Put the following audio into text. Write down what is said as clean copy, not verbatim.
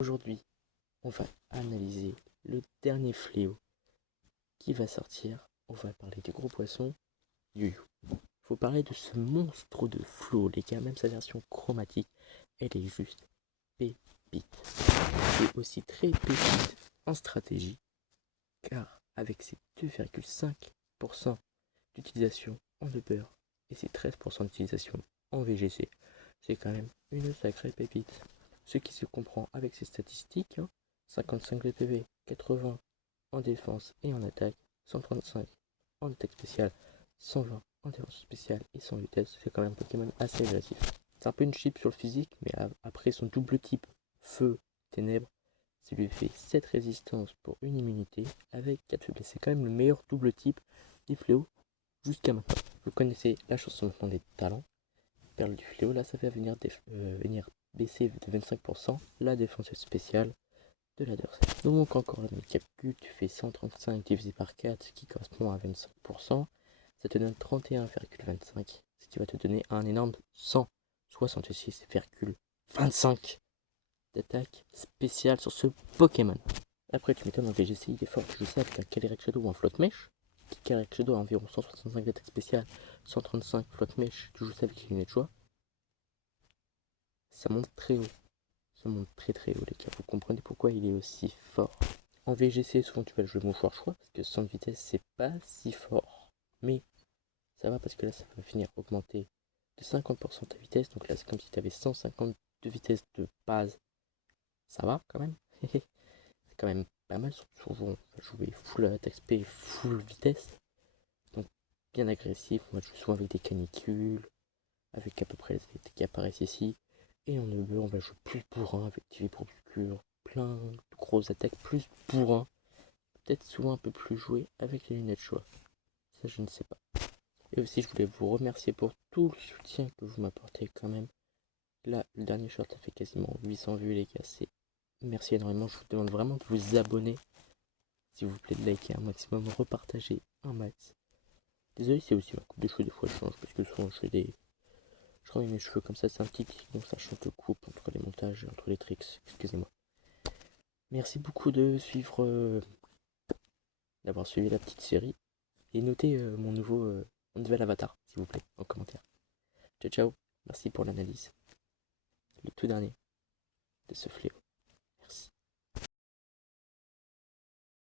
Aujourd'hui, on va analyser le dernier fléau qui va sortir. On va parler du gros poisson, Yu-Yu. Faut parler de ce monstre de flow, les gars. Même sa version chromatique, elle est juste pépite. Et aussi très pépite en stratégie, car avec ses 2,5% d'utilisation en Uber et ses 13% d'utilisation en VGC, c'est quand même une sacrée pépite. Ce qui se comprend avec ses statistiques, 55 VPV, 80 en défense et en attaque, 135 en attaque spéciale, 120 en défense spéciale et 100 vitesse, c'est quand même un Pokémon assez agressif. C'est un peu une chip sur le physique, mais après son double type feu, ténèbres, ça lui fait 7 résistances pour une immunité avec 4 faiblesses. C'est quand même le meilleur double type des fléaux jusqu'à maintenant. Vous connaissez la chanson maintenant des talents. Perle du fléau, là ça fait venir baisser de 25% la défense spéciale de l'adversaire. Donc encore le même calcul, tu fais 135 divisé par 4, ce qui correspond à 25%. Ça te donne 31,25, ce qui va te donner un énorme 166,25 d'attaque spéciale sur ce Pokémon. Après tu m'étonnes, en VGC il est fort, je sais, avec un Calyrex Shadow ou un Flotte Mèche. Calyrex Shadow a environ 165 d'attaque spéciale, 135 Flotte Mèche, tu joues ça avec les lunettes de choix. Ça monte très haut. Ça monte très très haut les gars. Vous comprenez pourquoi il est aussi fort. En VGC, souvent tu vas le jouer mouchoir choix, parce que 100 de vitesse c'est pas si fort. Mais ça va parce que là ça va finir augmenter de 50% ta vitesse. Donc là c'est comme si tu avais 150 de vitesse de base. Ça va quand même. C'est quand même pas mal, surtout souvent on va jouer full attaque SP, full vitesse. Donc bien agressif, on va jouer souvent avec des canicules, avec à peu près les effets qui apparaissent ici. Et en EB, on va jouer plus bourrin avec TV pour obscur, plein de grosses attaques, plus bourrin. Peut-être souvent un peu plus joué avec les lunettes choix. Ça, je ne sais pas. Et aussi, je voulais vous remercier pour tout le soutien que vous m'apportez quand même. Là, le dernier short a fait quasiment 800 vues, les gars. Merci énormément. Je vous demande vraiment de vous abonner. S'il vous plaît, de liker un maximum, repartager un max. Désolé, c'est aussi ma coupe de cheveux, des fois je change parce que souvent je remets mes cheveux comme ça, c'est un petit clic, donc ça change de coupe entre les montages et entre les tricks, excusez-moi. Merci beaucoup de suivre, d'avoir suivi la petite série, et notez mon nouvel avatar, s'il vous plaît, en commentaire. Ciao ciao, merci pour l'analyse, le tout dernier de ce fléau.